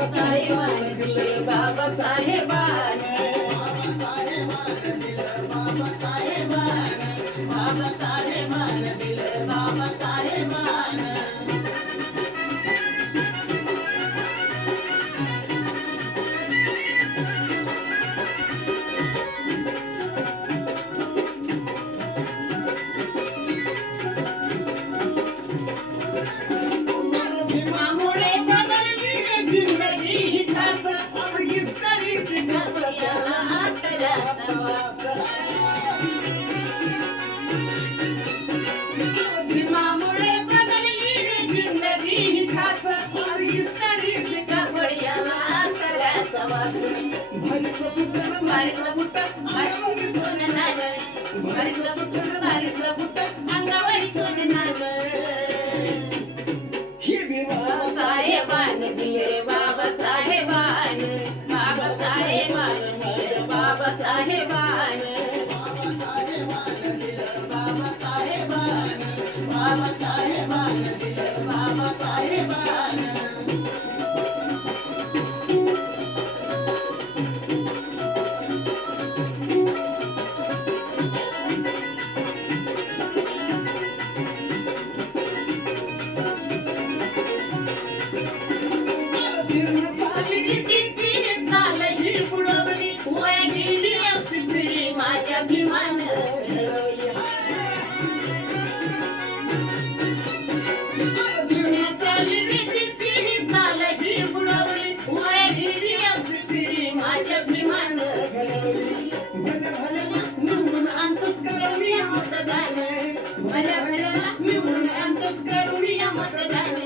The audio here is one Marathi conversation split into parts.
बाबासाहेबान दिले बाबासाहेबान बाबासाहेबान दिले बाबासाहेबान भीमामुळे बदलली रे जिंदगी ही खास हिस्टरीची कपड्याला आतराचा वास भीमामुळे बदलली रे जिंदगी ही खास हिस्टरीची कपड्याला आतराचा वास बारीकला बुट्ट बारीक सोनं नाग बारीकला बुट्ट बारीकला बुट्ट अंगावारी सोनं नाग बाबासाहेबान दिले बाबासाहेबान बाबासाहेबान दिले बाबासाहेबान बाबासाहेबान बाबासाहेबान दिले बाबासाहेबान रीतीची चाल ही बुडवली वाया गेली असती पिढी माझ्या भीमान जुन्याच्या रीतीची चाल ही बुडवली वाया गेली असती पिढी माझ्या भीमान घडवली भल्या भल्याला निवडून आणतोस करूया मतदान भल्या भल्याला निवडून आणतोस करूया मतदान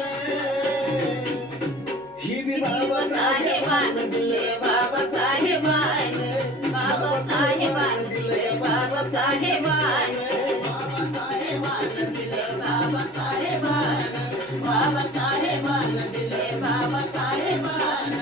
बाबासाहेबान दिले बाबासाहेबान बाबासाहेबान दिले बाबासाहेबान बाबासाहेबान दिले बाबासाहेबान बाबासाहेबान दिले बाबासाहेबान